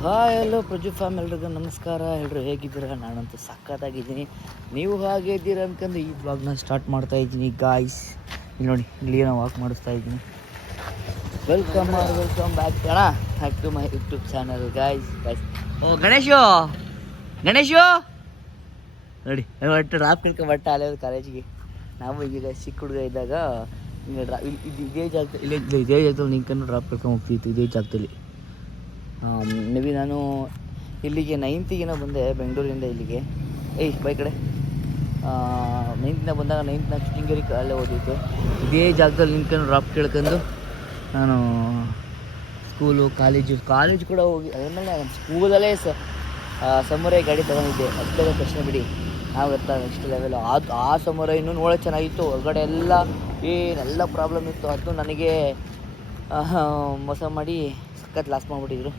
Hi ಎಲ್ಲೋ ಪ್ರಜು fam ಎಲ್ರಿಗೂ ನಮಸ್ಕಾರ. ಎಲ್ಲರೂ ಹೇಗಿದ್ದೀರಾ? ನಾನಂತೂ ಸಖತ್ತಾಗಿದ್ದೀನಿ. ನೀವು ಹಾಗೆ ಇದ್ದೀರಾ ಅನ್ಕೊಂಡು ಈ ಬ್ಲಾಗ್ನ ಸ್ಟಾರ್ಟ್ ಮಾಡ್ತಾ ಇದ್ದೀನಿ ಗಾಯ್ಸ್. ಇಲ್ಲಿ ನೋಡಿ, ಇಲ್ಲಿ ನಾನು ವಾಕ್ ಮಾಡಿಸ್ತಾ ಇದ್ದೀನಿ. Welcome back back to my YouTube channel guys. ಓ ಗಣೇಶು ನೋಡಿ, ಒಟ್ಟು ಡ್ರಾಪ್ ಬಟ್ಟ ಅಲ್ಲೇ ಕಾಲೇಜಿಗೆ. ನಾವು ಈಗ ಚಿಕ್ಕ ಹುಡುಗ ಇದ್ದಾಗ ಇದೇ ಜಾಗದಲ್ಲಿ ನಿಂತ್ಕೊಂಡು ಡ್ರಾಪ್ ಕರ್ಕೊಂಡು ಹೋಗ್ತಿತ್ತು. ಇದೇ ಜಾಗದಲ್ಲಿ ಮೇ ಬಿ ನಾನು ಇಲ್ಲಿಗೆ 9th ಬಂದೆ ಬೆಂಗಳೂರಿಂದ ಇಲ್ಲಿಗೆ. ಬೈ ಕಡೆ 9th ಬಂದಾಗ 9th ಶೃಂಗೇರಿ ಅಲ್ಲೇ ಓದಿತ್ತು. ಇದೇ ಜಾಗದಲ್ಲಿ ನಿಂತ್ಕೊಂಡು ಡ್ರಾಪ್ ಕೇಳ್ಕೊಂಡು ನಾನು ಸ್ಕೂಲು ಕಾಲೇಜು ಕೂಡ ಹೋಗಿ. ಅದಾದ್ಮೇಲೆ ಸ್ಕೂಲಲ್ಲೇ ಸಮುರೈ ಗಾಡಿ ತೊಗೊಂಡಿದ್ದೆ. ಅದಕ್ಕೆ ಪ್ರಶ್ನೆ ಬಿಡಿ, ನಾವು ಗೊತ್ತಾ ನೆಕ್ಸ್ಟ್ ಲೆವೆಲ್. ಆ ಸಮುರೈ ಇನ್ನೂ ನೋಡೋಕೆ ಚೆನ್ನಾಗಿತ್ತು. ಹೊರಗಡೆ ಏನೆಲ್ಲ ಪ್ರಾಬ್ಲಮ್ ಇತ್ತು. ಅದು ನನಗೆ ಮೋಸ ಮಾಡಿ ಸಖತ್ ಲಾಸ್ ಮಾಡಿಬಿಟ್ಟಿದ್ರು.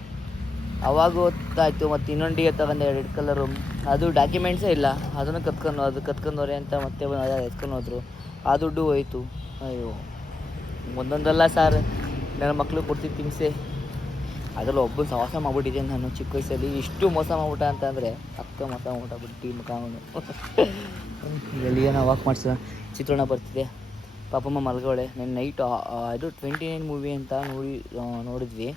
ಅವಾಗ ಗೊತ್ತಾಯಿತು. ಮತ್ತು ಇನ್ನೊಂದಿಗೆ ತಗೊಂಡೆ ರೆಡ್ ಕಲರು. ಅದು ಡಾಕ್ಯುಮೆಂಟ್ಸೇ ಇಲ್ಲ. ಅದನ್ನು ಕತ್ಕೊಂಡವ್ರೆ ಅಂತ ಮತ್ತೆ ಎತ್ಕೊಂಡು ಹೋದ್ರು. ಆ ದುಡ್ಡು ಹೋಯಿತು. ಅಯ್ಯೋ, ಒಂದೊಂದಲ್ಲ ಸಾರ್, ನನ್ನ ಮಕ್ಕಳು ಕೊಡ್ತಿದ್ದು ತಿನ್ಸೆ. ಅದರಲ್ಲಿ ಒಬ್ಬನ ಸವಾಸ ಮಾಡ್ಬಿಟ್ಟಿದ್ದೆ ನಾನು ಚಿಕ್ಕ ವಯಸ್ಸಲ್ಲಿ. ಇಷ್ಟು ಮೋಸ ಮಾಡ್ಬಿಟ್ಟ ಅಂತಂದರೆ ಅಕ್ಕ ಮೋಸ ಮಾಡ್ಬಿಟ್ಟು ಕಾವನು. ಇಲ್ಲಿ ಏನೋ ವಾಕ್ ಮಾಡಿಸೋ ಚಿತ್ರಾನ್ನ ಬರ್ತಿದೆ. ಪಾಪಮ್ಮ ಮಲ್ಗೋಳೆ. ನಾನು ನೈಟು ಇದು 29 ಮೂವಿ ಅಂತ ನೋಡಿದ್ವಿ.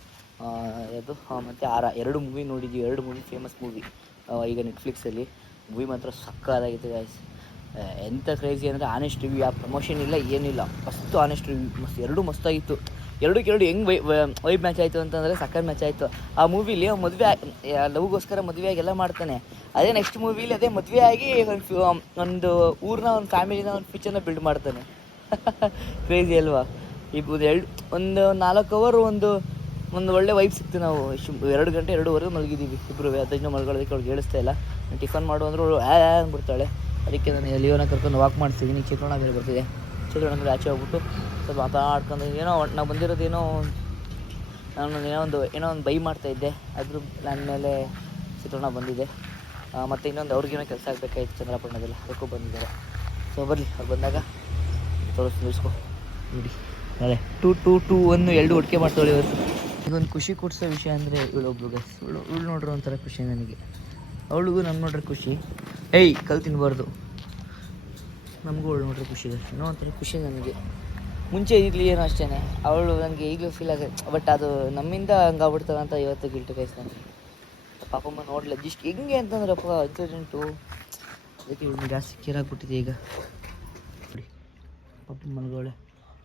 ಅದು ಮತ್ತು 2 ಮೂವಿ ನೋಡಿದ್ವಿ. 2 ಮೂವಿ ಫೇಮಸ್ ಮೂವಿ ಈಗ ನೆಟ್ಫ್ಲಿಕ್ಸಲ್ಲಿ. ಮೂವಿ ಮಾತ್ರ ಸಕ್ಕತ್ತಾಗಿತ್ತು ಗಾಯ್ಸ್. ಎಂಥ ಕ್ರೇಜಿ ಅಂದರೆ ಆನೆಸ್ಟ್ ರಿವ್ಯೂ. ಯಾವ ಪ್ರಮೋಷನ್ ಇಲ್ಲ, ಏನಿಲ್ಲ. ಫಸ್ಟು ಆನೆಸ್ಟ್ ರಿವ್ಯೂ ಎರಡು ಮಸ್ತಾಗಿತ್ತು. ಎರಡಕ್ಕೆರಡು ಹೆಂಗೆ ವೈಬ್ ಮ್ಯಾಚ್ ಆಯಿತು ಅಂತಂದರೆ ಸಕ್ಕತ್ ಮ್ಯಾಚ್ ಆಯಿತು. ಆ ಮೂವಿಲಿ ಮದುವೆ ಲವ್ಗೋಸ್ಕರ ಮದುವೆಯಾಗಿ ಎಲ್ಲ ಮಾಡ್ತಾನೆ. ಅದೇ ನೆಕ್ಸ್ಟ್ ಮೂವಿಲಿ ಅದೇ ಮದುವೆ ಆಗಿ ಒಂದು ಊರಿನ ಒಂದು ಫ್ಯಾಮಿಲಿನ ಒಂದು ಫ್ಯೂಚರ್ನ ಬಿಲ್ಡ್ ಮಾಡ್ತಾನೆ. ಕ್ರೇಜಿ ಅಲ್ವಾ? ಈಗ ಒಂದು 4 ಅವರ್ ಒಂದು ಒಳ್ಳೆ ವೈಬ್ ಸಿಕ್ತು. ನಾವು 2 ಗಂಟೆ 2:15 ಮಲಗಿದ್ದೀವಿ ಇಬ್ಬರು. ಅದನ್ನು ಮಲ್ಕೊಳ್ಳೋದಕ್ಕೆ ಅವ್ಳಿಗೆ ಹೇಳಿಸ್ತಾ ಇಲ್ಲ. ನಾನು ಟಿಫನ್ ಮಾಡು ಅಂದರು ಅಂದ್ಬಿಡ್ತಾಳೆ. ಅದಕ್ಕೆ ನಾನು ಲಿಯೋನ ಕರ್ಕೊಂಡು ವಾಕ್ ಮಾಡಿಸ್ತಿದ್ದೀನಿ. ಚಿತ್ರಾನ್ನ ಬೇರೆ ಬರ್ತಿದೆ. ಚಿತ್ರಾನ್ನ ಆಚೆ ಹೋಗ್ಬಿಟ್ಟು ಸ್ವಲ್ಪ ಮಾತಾಡ್ಕೊಂಡು ನಾವು ಬಂದಿರೋದೇನೋ ಏನೋ ಒಂದು ಬೈ ಮಾಡ್ತಾಯಿದ್ದೆ. ಅದ್ರ ಪ್ಲ್ಯಾನ್ ಮೇಲೆ ಚಿತ್ರಾನ್ನ ಬಂದಿದೆ. ಮತ್ತು ಇನ್ನೊಂದು ಅವ್ರಿಗೇನೋ ಕೆಲಸ ಆಗಬೇಕಾಯ್ತು ಚಂದ್ರಪಟ್ಟಣದಲ್ಲಿ, ಅದಕ್ಕೂ ಬಂದಿದ್ದಾರೆ. ಸೊ ಬರಲಿ, ಅವ್ರು ಬಂದಾಗ ನಿಲ್ಸ್ಕೊ ನೋಡಿ. ಅದೇ 2 2 ಒಟ್ಟಿಗೆ ಮಾಡ್ತಾಳೆ ಇವತ್ತು. ಈಗೊಂದು ಖುಷಿ ಕೊಡಿಸೋ ವಿಷಯ ಅಂದರೆ ಇವಳೊಬ್ಳು ಗೈಸ್. ಇವಳು ನೋಡ್ರೆ ಒಂಥರ ಖುಷಿ ನನಗೆ. ಅವಳಿಗೂ ನಮ್ಮ ನೋಡ್ರೆ ಖುಷಿ. ಕಲ್ ತಿನ್ಬಾರ್ದು. ನಮಗೂ ಅವಳು ನೋಡ್ರೆ ಖುಷಿ ಇದೆ. ಏನೋ ಒಂಥರ ಖುಷಿ ನನಗೆ. ಮುಂಚೆ ಇರಲಿ ಏನೋ ಅಷ್ಟೇ. ಅವಳು ನನಗೆ ಈಗಲೂ ಫೀಲ್ ಆಗುತ್ತೆ. ಬಟ್ ಅದು ನಮ್ಮಿಂದ ಹಂಗಾಗ್ಬಿಡ್ತದೆ ಅಂತ ಇವತ್ತು ಗಿಲ್ಟ್ ಗೈಸ್ ನನಗೆ. ಪಾಪಮ್ಮ ನೋಡಲಿಲ್ಲ ಇಷ್ಟು ಹೆಂಗೆ ಅಂತಂದ್ರಪ್ಪ ಅರ್ಜೆಂಟು. ಅದಕ್ಕೆ ಇವಳು ಜಾಸ್ತಿ ಕೇರಾಗ್ಬಿಟ್ಟಿದೆ ಈಗ. ನೋಡಿ, ಪಾಪ ಮಲ್ಗೋಳೆ.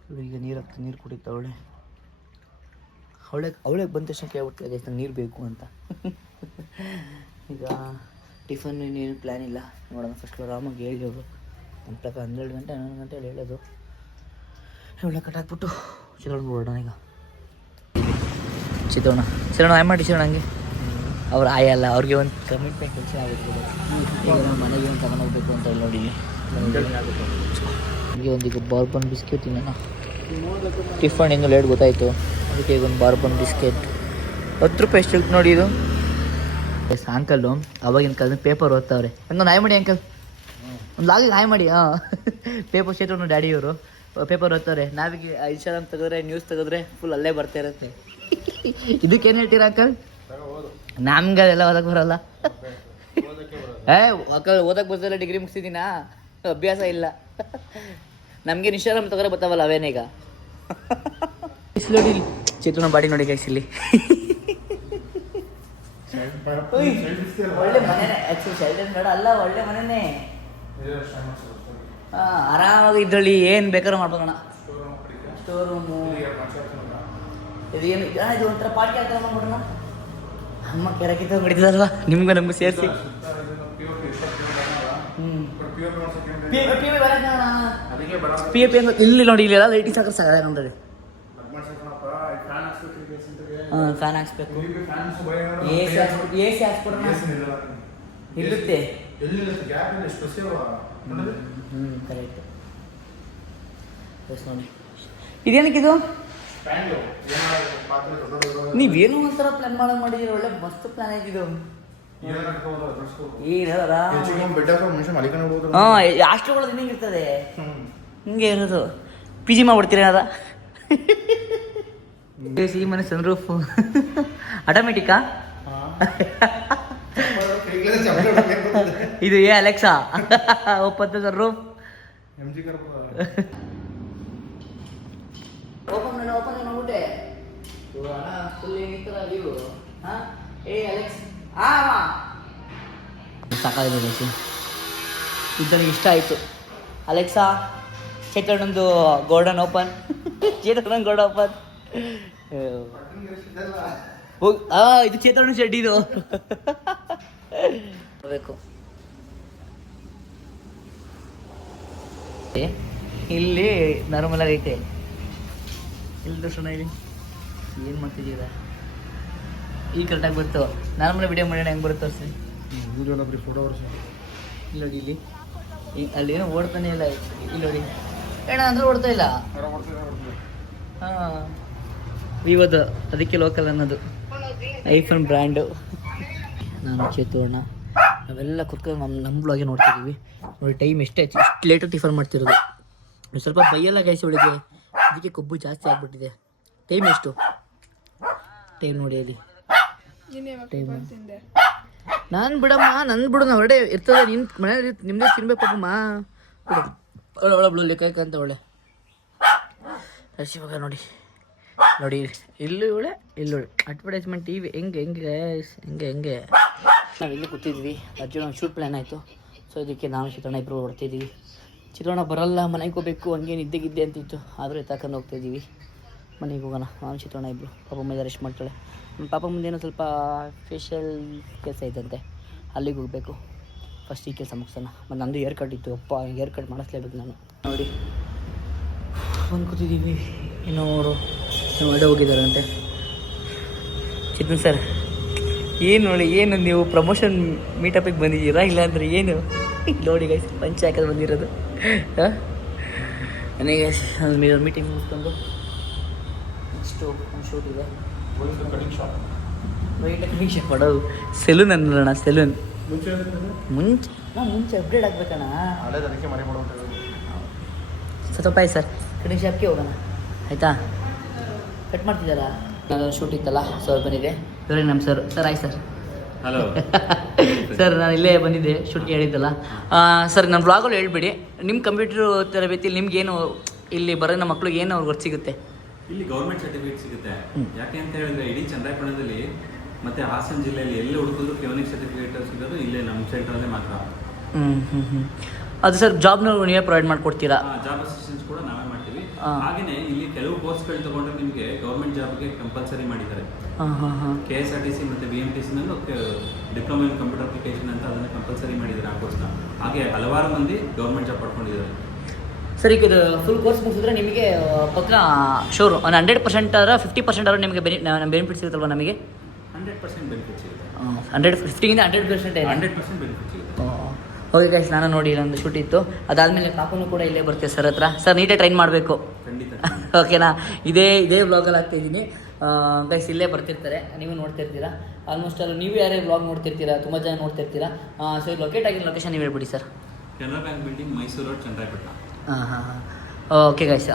ಇವಳು ಈಗ ನೀರು ಕುಡಿತಾವಳೆ. ಅವಳಿಗೆ ಬಂದ ತಕ್ಷಣ ಕೇಳ್ಬಿಡ್ತೀವಿ ಗೈಸ್, ನಂಗೆ ನೀರು ಬೇಕು ಅಂತ. ಈಗ ಟಿಫನ್ ಇನ್ನೇನು ಪ್ಲ್ಯಾನ್ ಇಲ್ಲ. ನೋಡೋಣ, ಫಸ್ಟ್ ಆರಾಮಾಗಿ ಹೇಳಿ ಅವರು. ನಮ್ಮ ಪ್ರಕಾರ 12 ಗಂಟೆ 11 ಗಂಟೆಯಲ್ಲಿ ಹೇಳೋದು. ಇವಳ ಕಟ್ಟಾಕ್ಬಿಟ್ಟು ಚಿತ್ರಾನ್ನ ಬಿಡೋಣ. ಈಗ ಚಿತ್ರಾನ್ನ ಆಯ್ ಮಾಡಿ ಹಂಗೆ ಅವ್ರು ಆಯಲ್ಲ. ಅವ್ರಿಗೆ ಒಂದು ಕಮಿಟ್ಮೆಂಟ್ ಕೆಲಸ ಆಗಿರ್ಬೋದು. ಈಗ ನಾವು ಮನೆಗೆ ಒಂದು ತಗೊಂಡೋಗ್ಬೇಕು ಅಂತ ಇಲ್ಲಿ ನೋಡಿ. ಹೀಗೆ ಈಗ ಬಾರ್ಬನ್ ಬಿಸ್ಕೆಟ್ ಇನ್ನೇನ ಟಿಫನ್ ಹೆಂಗೆ ಲೇಟ್ ಗೊತ್ತಾಯಿತು. ಅದಕ್ಕೆ ಈಗ ಒಂದು ಬಾರ್ಬನ್ ಬಿಸ್ಕೆಟ್ 10 ರೂಪಾಯಿ ಎಷ್ಟು ನೋಡಿ. ಇದು ಅಂಕಲ್ಲು ಅವಾಗಿನ ಕಾಲದ ಪೇಪರ್ ಓದ್ತಾವ್ರೆ. ಹಂಗೊಂದು ಹಾಯ್ ಮಾಡಿ ಅಂಕಲ್, ಒಂದು ಲಾಗಿಗೆ ಹಾಯ್ ಮಾಡಿ. ಪೇಪರ್ ಶೇಟು ಡ್ಯಾಡಿಯವರು ಪೇಪರ್ ಓದ್ತಾರೆ. ನಾವೀಗ ಇನ್ಸ್ಟಾಗ್ರಾಮ್ ತೆಗೆದ್ರೆ, ನ್ಯೂಸ್ ತೆಗೆದ್ರೆ ಫುಲ್ ಅಲ್ಲೇ ಬರ್ತಾ ಇರುತ್ತೆ. ಇದಕ್ಕೇನು ಹೇಳ್ತೀರಾ ಅಂಕಲ್? ನಮ್ಗೆ ಅದೆಲ್ಲ ಓದಕ್ಕೆ ಬರೋಲ್ಲ. ಅಂಕಲ್ ಓದಕ್ಕೆ ಬರ್ತಿಲ್ಲ, ಡಿಗ್ರಿ ಮುಗಿಸಿದ್ದೀನಾ, ಅಭ್ಯಾಸ ಇಲ್ಲ. ನಮಗೆ ಇನ್ಸ್ಟಾಗ್ರಾಮ್ ತೆಗೆದ್ರೆ ಬರ್ತಾವಲ್ಲ ಅವೇನೀಗ. ನೋಡಿ ಚಿತ್ರಾನ್ನ ಬಾಡಿ ನೋಡಿ ಗೈಸ್. ಇಲ್ಲಿ ಒಳ್ಳೆ ಮನೆನೇ. ಆ್ಯಕ್ಚುಲಿ ಶೆಲ್ಟರ್ ಬೇಡ ಅಲ್ಲ, ಒಳ್ಳೆ ಮನೆನೇ. ಆರಾಮಾಗಿ ಇದ್ರಲ್ಲಿ ಏನು ಬೇಕಾದ್ರೂ ಮಾಡ್ಬೋಣ. ಸ್ಟೋರ್ ರೂಮು ಇದೇನು ಇದು ಒಂಥರ ಪಾರ್ಟಿ ಆ ಥರ ಮಾಡ್ಬಿಡೋಣ. ಅಮ್ಮ ಕೆರಕಿತ್ತ ಬಿಡ್ತಿದಲ್ವ ನಿಮ್ಗೂ ನಮಗೂ ಸೇರಿಸಿ. ಪಿ ಇಲ್ಲಿ ನೋಡಿ, ಇಲ್ಲೆಲ್ಲ ಲೈಟಿಂಗ್ ಸಾಕು ಸಾಕಾಗ ನೋಡಿ. ಫ್ಯಾನ್ ಹಾಕ್ಸ್ಬೇಕು. ಎ ಸಿ ಹಾಕ್ಸ್ಬಿಡೋಣ. ಇರುತ್ತೆ ಕರೆಕ್ಟ್. ನೋಡಿ ಇದೇನಕ್ಕಿದು? ನೀವೇನು ಒಂಥರ ಪ್ಲಾನ್ ಮಾಡಿದ್ದೀರಿ. ಒಳ್ಳೆ ಮಸ್ತ್ ಪ್ಲಾನ್ ಆಗಿದ್ದು. ಹಾಸ್ಟೆಲ್ಗಳು ಹಿಂಗಿರ್ತದೆ, ಹಿಂಗೆ ಇರೋದು. ಪಿ ಜಿ ಮಾಡ್ಬಿಡ್ತೀರಿ ಅದ. ಈ ಮನೆ ಸನ್ರೂಫ್ ಆಟೋಮೆಟಿಕಾ? ಇದು ಏ ಅಲೆಕ್ಸಾ ಓಪನ್ ದ ರೂಮ್. ಓಪನ್ ಮಾಡ್ಬಿಟ್ಟೆ ಸಾಕಾಗಿದೆ. ಇದ್ದನಿಗೆ ಇಷ್ಟ ಆಯಿತು. ಅಲೆಕ್ಸಾ ಚೇತಣ್ಣಂದು ಗೋಲ್ಡನ್ ಓಪನ್. ಚೇತಣ್ಣನ ಗೋಲ್ಡನ್ ಓಪನ್. ಇದು ಚೇತಣ್ಣ ಶೆಡ್ ಇದು ಬೇಕು. ಇಲ್ಲಿ ನಾರ್ಮಲ್ ಆಗೈತೆ. ಇಲ್ಲಿ ದರ್ಶನ ಇಲ್ಲಿ ಏನು ಮಾಡ್ತಿದ್ದೀರ? ಈಗ ಕರೆಕ್ಟಾಗಿ ಬಂತು. ನಾರ್ಮಲ್ ವಿಡಿಯೋ ಮಾಡೋಣ ಹೆಂಗೆ ಬರುತ್ತೆ ತೋರಿಸಿ. ಫೋಟೋ ಇಲ್ಲಿ ನೋಡಿ, ಇಲ್ಲಿ ಅಲ್ಲಿ ಏನೋ ಓಡ್ತಾನೆ ಇಲ್ಲ. ಇಲ್ಲಿ ನೋಡಿ ಏಣ ಅಂದ್ರೆ ಓಡ್ತಾ ಇಲ್ಲ. ಹಾಂ ವಿವೋದು, ಅದಕ್ಕೆ ಲೋಕಲ್ ಅನ್ನೋದು. IPhone brand. ನಾನು ಚೇತೋಣ ನಾವೆಲ್ಲ ಕುತ್ಕೊಂಡು ನಮ್ಮ ಬ್ಲಾಗೆ ನೋಡ್ತಿದ್ದೀವಿ. ನೋಡಿ ಟೈಮ್ ಎಷ್ಟಾಯ್ತು, ಇಷ್ಟು ಲೇಟಾಗಿ ಟಿಫನ್ ಮಾಡ್ತಿರೋದು. ಸ್ವಲ್ಪ ಬೈಯೆಲ್ಲ ಗಾಯಿಸಿ ಒಳಗೆ, ಅದಕ್ಕೆ ಕೊಬ್ಬು ಜಾಸ್ತಿ ಆಗಿಬಿಟ್ಟಿದೆ. ಟೈಮ್ ಎಷ್ಟು? ಟೈಮ್ ನೋಡಿ ಅಲ್ಲಿ ಟೈಮ್. ನಾನು ಬಿಡಮ್ಮ, ನನ್ನ ಬಿಡು, ನಾವು ಹೊರಡೆ ಇರ್ತದೆ. ನಿನ್ನ ಮನೇಲಿ ನಿಮ್ಮದೇ ತಿನ್ಬೇಕು ಪಾಪಮ್ಮ. ಬಿಡು ಒಳ್ಳೆ ಬಿಡು ಲೆಕ್ಕಂತ ಒಳ್ಳೆ ಇವಾಗ ನೋಡಿ ನೋಡಿ ಇಲ್ಲಿ ಒಳ್ಳೆ ಇಲ್ಲಿ ಒಳ್ಳೆ ಅಡ್ವರ್ಟೈಸ್ಮೆಂಟ್ ಟಿ ವಿ ಹೆಂಗೆ ನಾವಿಲ್ಲಿ ಕೂತಿದ್ವಿ. ಅರ್ಜುನ್ ಒಂದು ಶೂಟ್ ಪ್ಲ್ಯಾನ್ ಆಯಿತು. ಸೊ ಇದಕ್ಕೆ ನಾನು ಚಿತ್ರಣ ಇಬ್ಬರು ಹೊಡ್ತಿದ್ದೀವಿ. ಚಿತ್ರಣ ಬರಲ್ಲ, ಮನೆಗೆ ಹೋಗ್ಬೇಕು, ಹಂಗೆ ನಿದ್ದೆಗಿದ್ದೆ ಅಂತಿತ್ತು. ಆದರೂ ಎತ್ತಾಕೊಂಡು ಹೋಗ್ತಾಯಿದ್ದೀವಿ. ಮನೆಗೆ ಹೋಗೋಣ. ನಾನು ಚಿತ್ರಣ ಇಬ್ಬರು. ಪಾಪ ಮುಂದೆ ರೆಸ್ಟ್ ಮಾಡ್ತಾಳೆ. ನಮ್ಮ ಪಾಪ ಮುಂದೇನೋ ಸ್ವಲ್ಪ ಫೇಶಿಯಲ್ ಕೆಲಸ ಐತಂತೆ, ಅಲ್ಲಿಗೆ ಹೋಗಬೇಕು. ಫಸ್ಟ್ ಈ ಕೆಲಸ ಮುಗಿಸೋಣ. ಮತ್ತು ನಂದು ಹೇರ್ ಕಟ್ ಇತ್ತು. ಅಪ್ಪ ಹೇರ್ ಕಟ್ ಮಾಡಿಸ್ಲೇಬೇಕು ನಾನು. ನೋಡಿ ಬಂದು ಕೂತಿದ್ದೀವಿ. ಇನ್ನೋರು ಹೊರಡೆ ಹೋಗಿದ್ದಾರಂತೆ. ಚಿತ್ರ ಸರ್ ಏನು ನೋಡಿ, ಏನು ನೀವು ಪ್ರಮೋಷನ್ ಮೀಟಪಿಗೆ ಬಂದಿದ್ದೀರಾ? ಇಲ್ಲಾಂದರೆ ಏನು ನೋಡಿ ಗೈಸ್, ಪಂಚ ಹಾಕೋದು ಬಂದಿರೋದು. ನನಗೆ ಮೀಟಿಂಗ್ ಮುಗಿಸ್ಕೊಂಡು ನೆಕ್ಸ್ಟು ಒಂದು ಶೂಟ್ ಇದೆ. ಕಟಿಂಗ್ ಶಾಪ್ ಮಾಡೋದು ಸೆಲೂನ್ ಅನ್ನೋಣ. ಸೆಲೂನ್ ಮುಂಚೆ ಅಪ್ಡೇಟ್ ಆಗಬೇಕಣ್ಣ. ಸತೋಪಾಯ್ ಸರ್, ಕಟಿಂಗ್ ಶಾಪ್ಗೆ ಹೋಗೋಣ ಆಯಿತಾ? ಕಟ್ ಮಾಡ್ತಿದ್ದಾರಾ? ನಾನು ಶೂಟ್ ಇತ್ತಲ್ಲ, ಸೊ ಬಂದಿದೆ. ಇವರೇ ನಮ್ಮ ಸರ್. ಸರ್ ಆಯ್ತು ಸರ್. ಹಲೋ ಸರ್, ನಾನು ಇಲ್ಲೇ ಬಂದಿದ್ದೆ ಶೂಟ್ಗೆ ಹೇಳಿದ್ದಲ್ಲ. ಸರ್ ನನ್ನ ಬ್ಲಾಗಲ್ಲಿ ಹೇಳ್ಬಿಡಿ, ನಿಮ್ಮ ಕಂಪ್ಯೂಟರ್ ತರಬೇತಿಯಲ್ಲಿ ನಿಮ್ಗೇನು ಇಲ್ಲಿ ಬರೋ ನಮ್ಮ ಮಕ್ಳಿಗೆ ಏನು ಅವ್ರಿಗೆ ಗೊತ್ತು ಸಿಗುತ್ತೆ? ಇಲ್ಲಿ ಗೌರ್ಮೆಂಟ್ ಸರ್ಟಿಫಿಕೇಟ್ ಸಿಗುತ್ತೆ. ಯಾಕೆ ಅಂತ ಹೇಳಿದ್ರೆ ಇಡೀ ಚನ್ನರಾಯಪಟ್ಟಣದಲ್ಲಿ ಮತ್ತೆ ಹಾಸನ ಜಿಲ್ಲೆಯಲ್ಲಿ ಎಲ್ಲಿ ಹುಡುಕಿದ್ರು ಕೆವನಿಕ್ ಸರ್ಟಿಫಿಕೇಟ್ ಸಿಗೋದು ಇಲ್ಲೇ ನಮ್ಮ ಸೆಂಟ್ರಲ್ಲೇ ಮಾತ್ರ. ಅದು ಸರ್ ಜಾಬ್ನ ನೀವೇ ಪ್ರೊವೈಡ್ ಮಾಡಿಕೊಡ್ತೀರಾ? ಜಾಬ್ ಅಸಿಸ್ಟೆನ್ಸ್ ಕೂಡ ನಾವೇ ಮಾಡ್ತೀವಿ. ಹಾಗೆಯೇ ಇಲ್ಲಿ ಕೆಲವು ಕೋರ್ಸ್ಗಳು ತಗೊಂಡ್ರೆ ನಿಮಗೆ ಗೌರ್ಮೆಂಟ್ ಜಾಬ್ಗೆ ಕಂಪಲ್ಸರಿ ಮಾಡಿದ್ದಾರೆ. KSRTC ಮತ್ತು BMTC ನಲ್ಲೂ ಡಿಪ್ಲೊಮಾ ಇನ್ ಕಂಪ್ಯೂಟರ್ ಅಪ್ಲಿಕೇಶನ್ ಅಂತ ಅದನ್ನು ಕಂಪಲ್ಸರಿ ಮಾಡಿದ್ದಾರೆ ಆ ಕೋರ್ಸ್ನ. ಹಾಗೆ ಹಲವಾರು ಮಂದಿ ಗೌರ್ಮೆಂಟ್ ಜಾಬ್ ಪಡ್ಕೊಂಡಿದ್ದಾರೆ. ಸರ್, ಈಗ ಇದು ಫುಲ್ ಕೋರ್ಸ್ ಮುಗಿಸಿದ್ರೆ ನಿಮಗೆ ಪಕ್ಕ ಶೋರು ಒಂದು 100% ಆದ್ರೆ 50% ಆದ್ರೆ ನಿಮಗೆ ಬೆನಿಫಿಟ್ ಸಿಗುತ್ತಲ್ವ? ನಮಗೆ 100% ಬೆನಿಫಿಟ್ ಸಿಗುತ್ತೆ. 150ಗಿಂತ 100% 100% ಬೆನಿಫಿಟ್ ಸಿಗುತ್ತೆ. ಓಕೆ ಗೈಸ್, ನಾನು ನೋಡಿ ಇಲ್ಲೊಂದು ಶೂಟ್ ಇತ್ತು. ಅದಾದಮೇಲೆ ಪಾಪನು ಕೂಡ ಇಲ್ಲೇ ಬರ್ತೀವಿ ಸರ್ ಹತ್ರ. ಸರ್ ನೀಟಾಗಿ ಟ್ರೈನ್ ಮಾಡಬೇಕು, ಖಂಡಿತ. ಓಕೆನಾ? ಇದೇ ವ್ಲಾಗಲ್ಲಿ ಆಗ್ತಾಯಿದ್ದೀನಿ ಗೈಸ್. ಇಲ್ಲೇ ಬರ್ತಿರ್ತಾರೆ, ನೀವು ನೋಡ್ತಿರ್ತೀರಾ. ಆಲ್ಮೋಸ್ಟ್ ಅಲ್ಲಿ ನೀವು ಯಾರೇ ವ್ಲಾಗ್ ನೋಡ್ತಿರ್ತೀರಾ, ತುಂಬ ಜನ ನೋಡ್ತಿರ್ತೀರಾ. ಸೊ ಇದು ಲೊಕೇಟ್ ಆಗಿರೋ ಲೊಕೇಶನ್ ನೀವು ಹೇಳ್ಬಿಡಿ sir. Canara bank building, Mysuru road, Channarayapatna. Okay guys,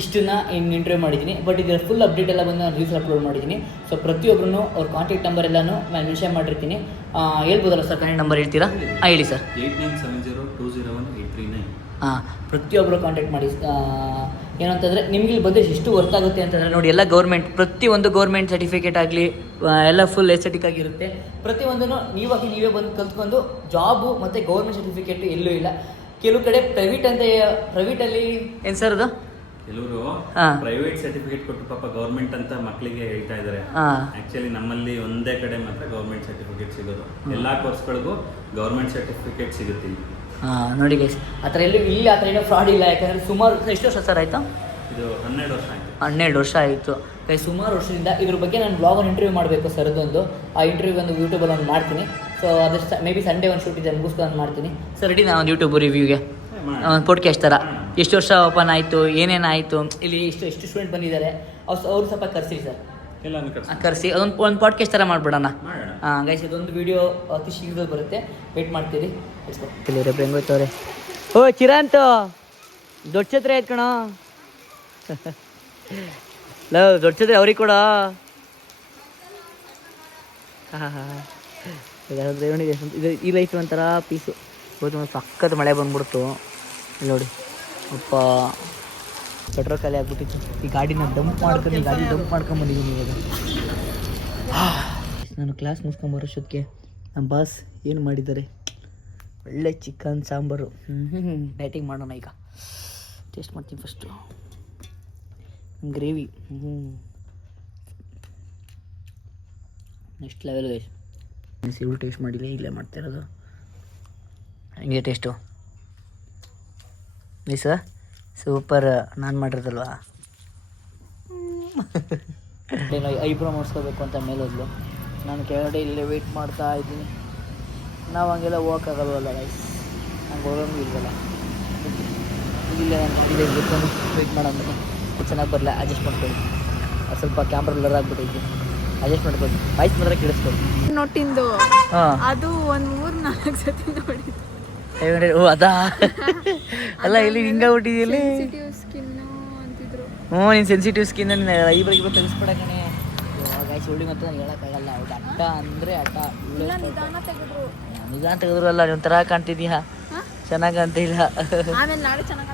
ಇಷ್ಟನ್ನ ಇನ್ನು ಇಂಟರ್ವ್ಯೂ ಮಾಡಿದ್ದೀನಿ. ಬಟ್ ಇದರ ಫುಲ್ ಅಪ್ಡೇಟ್ ಎಲ್ಲ ಬಂದು ನಾನು ರೀಲ್ಸ್ ಅಪ್ಲೋಡ್ ಮಾಡಿದ್ದೀನಿ. ಸೊ ಪ್ರತಿಯೊಬ್ಬರೂ ಅವ್ರ ಕಾಂಟ್ಯಾಕ್ಟ್ ನಂಬರ್ ಎಲ್ಲನೂ ನಾನು ಮೆನ್ಷನ್ ಮಾಡಿರ್ತೀನಿ. ಹೇಳ್ಬೋದಲ್ಲ ಸರ್? ಕಾಂಟ್ಯಾಕ್ಟ್ ನಂಬರ್ ಹೇಳ್ತೀರಾ? ಹೇಳಿ ಸರ್. 8970200839. ಪ್ರತಿಯೊಬ್ಬರು ಕಾಂಟ್ಯಾಕ್ಟ್ ಮಾಡಿ. ಏನಂತಂದರೆ ನಿಮಗೆ ಇಲ್ಲಿ ಬಂದರೆ ಎಷ್ಟು ವರ್ತ್ ಆಗುತ್ತೆ ಅಂತಂದರೆ ನೋಡಿ, ಎಲ್ಲ ಗೌರ್ಮೆಂಟ್, ಪ್ರತಿಯೊಂದು ಗೌರ್ಮೆಂಟ್ ಸರ್ಟಿಫಿಕೇಟ್ ಆಗಲಿ ಎಲ್ಲ ಫುಲ್ ಎಸ್ಥೆಟಿಕ್ ಆಗಿರುತ್ತೆ. ಪ್ರತಿಯೊಂದನ್ನು ನೀವೇ ಬಂದು ಕಲ್ತ್ಕೊಂಡು ಜಾಬು ಮತ್ತು ಗೌರ್ಮೆಂಟ್ ಸರ್ಟಿಫಿಕೇಟು ಎಲ್ಲೂ ಇಲ್ಲ. ಕೆಲವು ಕಡೆ ಪ್ರೈವೇಟಲ್ಲಿ ಏನು ಸರ್ ಅದು? ಕೆಲವರು ಪ್ರೈವೇಟ್ ಸರ್ಟಿಫಿಕೇಟ್ ಕೊಟ್ಟು ಪಾಪ ಗೌರ್ಮೆಂಟ್ ಅಂತ ಮಕ್ಕಳಿಗೆ ಹೇಳ್ತಾ ಇದ್ದಾರೆ. ಆಕ್ಚುಲಿ ನಮ್ಮಲ್ಲಿ ಒಂದೇ ಕಡೆ ಮಾತ್ರ ಗೌರ್ಮೆಂಟ್ ಸರ್ಟಿಫಿಕೇಟ್ ಸಿಗೋದು. ಎಲ್ಲಾ ಕೋರ್ಸ್ಗಳಿಗೂ ಗೌರ್ಮೆಂಟ್ ಸರ್ಟಿಫಿಕೇಟ್ ಸಿಗುತ್ತೆ ಇಲ್ಲಿ. ನೋಡಿ ಗೈಸ್, ಆ ಥರ ಇಲ್ಲಿ ಆ ಥರ ಏನೋ ಫ್ರಾಡ್ ಇಲ್ಲ. ಯಾಕಂದರೆ ಸುಮಾರು ಎಷ್ಟು ವರ್ಷ ಸರ್ ಆಯಿತು? ಇದು 12 ವರ್ಷ ಆಯಿತು. 12 ವರ್ಷ ಆಯಿತು ಗೈ. ಸುಮಾರು ವರ್ಷದಿಂದ ಇದ್ರ ಬಗ್ಗೆ ನಾನು ಬ್ಲಾಗನ್ನು ಇಂಟರ್ವ್ಯೂ ಮಾಡಬೇಕು ಸರ್ದೊಂದು. ಆ ಇಂಟರ್ವ್ಯೂ ಒಂದು ಯೂಟ್ಯೂಬಲ್ಲಿ ಒಂದು ಮಾಡ್ತೀನಿ. ಸೊ ಅದಷ್ಟು ಮೇ ಬಿ ಸಂಡೇ ಒಂದು ಶೂಟ್ ಇದೆ, ಮುಗಿಸ್ಕೊಂಡು ಮಾಡ್ತೀನಿ ಸರ್. ರೆಡಿ ನಾನು ಯೂಟ್ಯೂಬ್ ರಿವ್ಯೂಗೆ ಪಾಡ್ಕಾಸ್ಟ್ ಥರ ಎಷ್ಟು ವರ್ಷ ಓಪನ್ ಆಯಿತು, ಏನೇನಾಯಿತು, ಇಲ್ಲಿ ಎಷ್ಟು ಸ್ಟೂಡೆಂಟ್ ಬಂದಿದ್ದಾರೆ, ಅವ್ರು ಸ್ವಲ್ಪ ಕರೆಸಿ ಸರ್. ಕರೆಸಿ ಒಂದು ಪಾಡ್ಕಾಸ್ಟ್ ಥರ ಮಾಡಿಬಿಡೋಣ. ಗೈಸ್, ಇದೊಂದು ವೀಡಿಯೋ ಅತಿ ಶೀಘ್ರದಲ್ಲಿ ಬರುತ್ತೆ, ವೇಟ್ ಮಾಡ್ತೀರಿ. ಕೆಲವ್ರೆ ಹೆಂಗೋಯ್ತವ್ರೆ. ಓ ಚಿರಾಂತ್, ದೊಡ್ಡ ಛತ್ರ ಆಯ್ತು ಕಣ. ದೊಡ್ಡ ಛತ್ರ ಅವ್ರಿಗೆ ಕೂಡ ಹಾಗಾದರೆ ಇವನಿಗೆ ಇದು ಈ ಲೈಫ್ ಒಂಥರ ಪೀಸು. ಇವತ್ತು ಒಂದು ಸಖತ್ ಮಳೆ ಬಂದ್ಬಿಡ್ತು. ಇಲ್ಲಿ ನೋಡಿ ಅಪ್ಪ ಪೆಟ್ರೋಲ್ ಖಾಲಿ ಆಗ್ಬಿಟ್ಟಿತ್ತು. ಈ ಗಾಡಿನ ಡಂಪ್ ಮಾಡ್ಕೊಂಬಂದಿದ್ದೀನಿ ಇವಾಗ. ನಾನು ಕ್ಲಾಸ್ ಮುಗಿಸ್ಕೊಂಬರೋಷ್ಟೊತ್ತಿಗೆ ನಮ್ಮ ಬಾಸ್ ಏನು ಮಾಡಿದ್ದಾರೆ, ಒಳ್ಳೆ ಚಿಕನ್ ಸಾಂಬಾರು. ಡೈಟಿಂಗ್ ಮಾಡೋಣ ಈಗ. ಟೇಸ್ಟ್ ಮಾಡ್ತೀನಿ first gravy. Next level guys. ಇವ್ರು ಟೇಸ್ಟ್ ಮಾಡಿಲ್ಲ, ಇಲ್ಲೇ ಮಾಡ್ತಾ ಇರೋದು. ಹಂಗೆ ಟೇಸ್ಟು ನೈಸ, ಸೂಪರ್. ನಾನು ಮಾಡಿರೋದಲ್ವಾ. ಏನೋ ಐಬ್ರೋ ಮಾಡಿಸ್ಕೋಬೇಕು ಅಂತ ಮೇಲೋದ್ಲು. ನಾನು ಕೆಳಗಡೆ ಇಲ್ಲೇ ವೆಯ್ಟ್ ಮಾಡ್ತಾ ಇದ್ದೀನಿ. ನಾವು ಹಂಗೆಲ್ಲ ಹೋಗೋಕ್ಕಾಗಲ್ವಲ್ಲ ಗೈಸ್, ಹಂಗೆ ಹೋಗೋಂಗೂ ಇಲ್ವಲ್ಲ. ಇಲ್ಲ ಇಲ್ಲೇ ಇಟ್ಕೊಂಡು ವೆಯ್ಟ್ ಮಾಡೋದು ಚೆನ್ನಾಗಿ ಬರಲ್ಲ. ಅಡ್ಜಸ್ಟ್ ಮಾಡ್ಕೊಳ್ಳಿ. ಸ್ವಲ್ಪ ಕ್ಯಾಮ್ರಾ ಬ್ಲರ್ ಆಗಿಬಿಟ್ಟೈತಿ, ಅಡ್ಜಸ್ಟ್ ಮಾಡ್ಕೊಳ್ಳಿ. ವಾಯ್ಸ್ ಮಾತ್ರ ಕೇಳಿಸ್ಕೊಳ್ಳಿ. ನೋಟಿಂದು ಹಾಂ ಅದು ಒಂದು 3-4 ಸತಿ ನೋಡಿದ್ದು. ಓ ಅದಾ ಅಲ್ಲ, ಇಲ್ಲಿ ಹಿಂಗಾಗ್ಬಿಟ್ಟಿದೆಯಲ್ಲಿ. ಸ್ಕಿನ್ನು ಅಂತಿದ್ರು. ಹ್ಞೂ, ನೀನು ಸೆನ್ಸಿಟಿವ್ ಸ್ಕಿನ್ ಐಬ್ರಿಗೆ ತೆಗಿಸ್ಬಿಡ ಕಣೆ. ಇವಾಗ ಸುಳ್ಳಿ ಮತ್ತು ನಾನು ಹೇಳೋಕ್ಕಾಗಲ್ಲ. ಅವ್ರಿಗೆ ಅಡ್ಡ ಅಂದರೆ ಅಡ್ಡ. ನಿಧಾನ ತೆಗೆದ್ರು. ನಿಧಾನ ತೆಗೆದ್ರಲ್ಲ, ನೀವು ಒಂಥರ ಕಾಣ್ತಿದ್ಯಾ, ಚೆನ್ನಾಗಿ ಅಂತ ಇಲ್ಲ. ಆಮೇಲೆ ನಾಳೆ ಚೆನ್ನಾಗಿ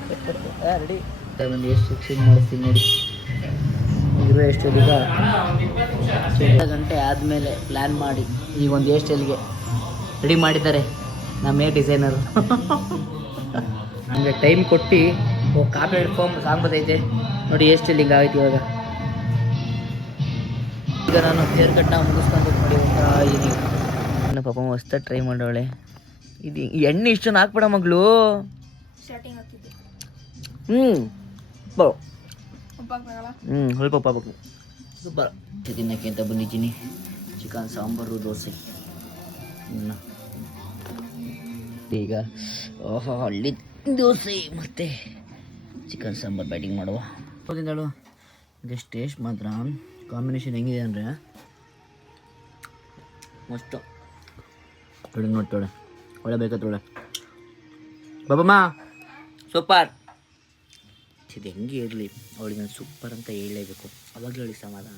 ರೆಡಿ ಒಂದು ಎಷ್ಟು ಶಿಕ್ಷಣ ಮಾಡಿಸ್ತೀನಿ ನೋಡಿ. ಇರೋ ಎಷ್ಟು ಈಗ 2 ಗಂಟೆ ಆದಮೇಲೆ ಪ್ಲ್ಯಾನ್ ಮಾಡಿ ಈಗ ಒಂದು ಹೇರ್ ಸ್ಟೈಲ್ಗೆ ರೆಡಿ ಮಾಡಿದ್ದಾರೆ ನಮ್ಮ ಹೇರ್ ಡಿಸೈನರು. ನಮಗೆ ಟೈಮ್ ಕೊಟ್ಟು ಕಾಪಿ ಫಾರ್ಮ್ ಸಾಂಗ್ ಬರ್ತೈತೆ ನೋಡಿ. ಹೇರ್ ಸ್ಟೈಲ್ ಹಿಂಗೆ ಆಯ್ತು ಇವಾಗ. ಈಗ ನಾನು ಹೇರ್ ಕಟ್ನ ಮುಗಿಸ್ಕೊಂಡು ನೋಡಿ ಒಂಥರ ಇದೀನಿ. ನನ್ನ ಪಾಪ ಹೊಸ್ದಾಗಿ ಟ್ರೈ ಮಾಡೋಳೆ. ಇದು ಎಣ್ಣೆ ಇಷ್ಟೊಂದು ಹಾಕ್ಬೇಡ ಮಗಳು. ಸ್ವಲ್ಪ ಪಾಪು ಸೂಪರ್. ತಿನ್ನಕ್ಕೆ ಅಂತ ಬಂದಿದ್ದೀನಿ. ಚಿಕನ್ ಸಾಂಬಾರು, ದೋಸೆ. ಈಗ ಹಳ್ಳಿ ದೋಸೆ ಮತ್ತು ಚಿಕನ್ ಸಾಂಬಾರು ಬ್ಯಾಟಿಂಗ್ ಮಾಡುವ. ಹೋದಿಂದಾಳು ಜಸ್ಟ್ ಟೇಸ್ಟ್ ಮಾತ್ರ ಕಾಂಬಿನೇಷನ್ ಹೆಂಗಿದೆ ಅಂದರೆ ಮಸ್ತು. ತೊಳೆ ನೋಡ್ತಾಳೆ, ಒಳ್ಳೆ ಬೇಕಾತೊಳೆ ಬಾಬಮ್ಮ ಸೂಪರ್. ಇದು ಹೆಂಗೆ ಇರಲಿ, ಅವಳಿಗೆ ನಾನು ಸೂಪರ್ ಅಂತ ಹೇಳಲೇಬೇಕು. ಅವಾಗಲೂ ಅವಳಿಗೆ ಸಮಾಧಾನ.